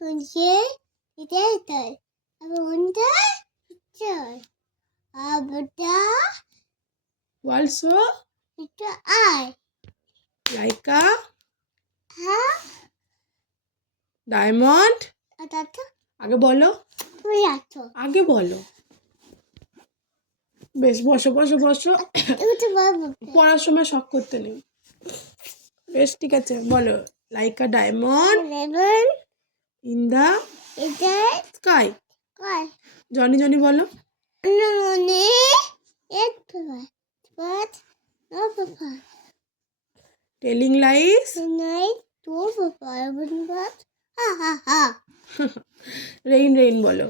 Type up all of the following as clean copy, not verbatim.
সূর্যে এটা আবনটা চল আবটা also এটা আই like a হ্যাঁ diamond এটা তো আগে বলো তুই আছো আগে বলো বেশ বসো বসো বসো এটা বাবু পড়ার সময় শখ করতে নেই বেশ ঠিক আছে বলো like a diamond lemon in the এটা sky কয় জনি জনি বলো ননে এটা but no papa telling lies tonight তো papa but ha ha ha rain rain বলো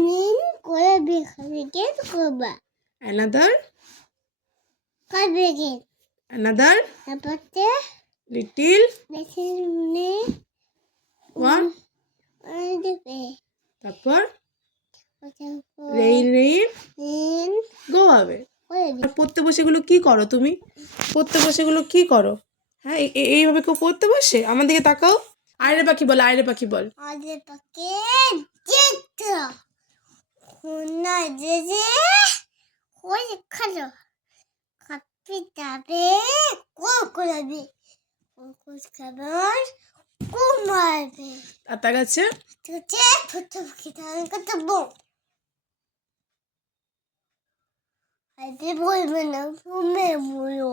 নিন করে বেখানে গেট করবা another করবে গেট another তারপরে little বেশিনে one দেবে তারপর rain rain নিন go away করে আর পড়তে বসে এগুলো কি করো তুমি পড়তে বসে এগুলো কি করো হ্যাঁ এইভাবে কেউ পড়তে বসে আমার দিকে তাকাও আয়রে পাখি বল আয়রে পাখি বল আজে পাকে দেখতো না যে যে ওই খালো কাপি যাবে কো করবে কো খাবার কো মারবে তাতা গাছে তুই ছোট পাখি কত বউ আজে বলবে না তুমি বলো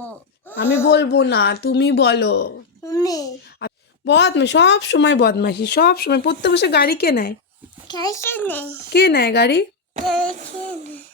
আমি বলবো না তুমি বলো তুমি বদমাই সব সময় বদমাইশি সব সময় পড়তে বসে গাড়ি কে নেয় খেলছে নেই কে নেয় গাড়ি খেলছে নেই